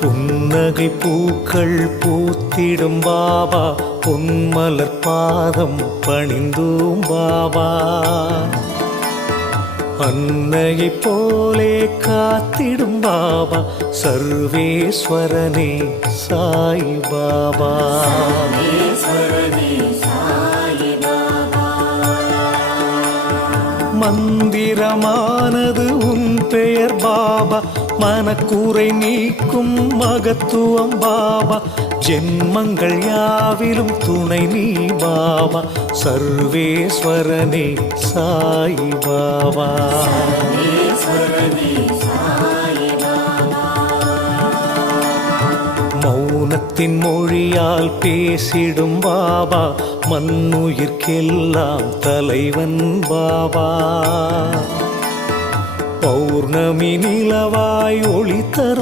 புன்னகை பூக்கள் பூத்திடும் பாபா, பொன்மலர் பாதம் பணிந்தோம் பாபா. அன்னையை போலே காத்திடும் பாபா, சர்வேஸ்வரனே சாய் பாபா. மந்திரமானது உன் பெயர் பாபா, மனக்கூரை நீக்கும் மகத்துவம் பாபா. ஜென்மங்கள் யாவிலும் துணை நீ பாபா, சர்வேஸ்வரனே சாய் பாபா. மௌனத்தின் மொழியால் பேசிடும் பாபா, மண்ணுயிர்க்கெல்லாம் தலைவன் பாபா. பௌர்ணமி நிலவாய் ஒளி தரும்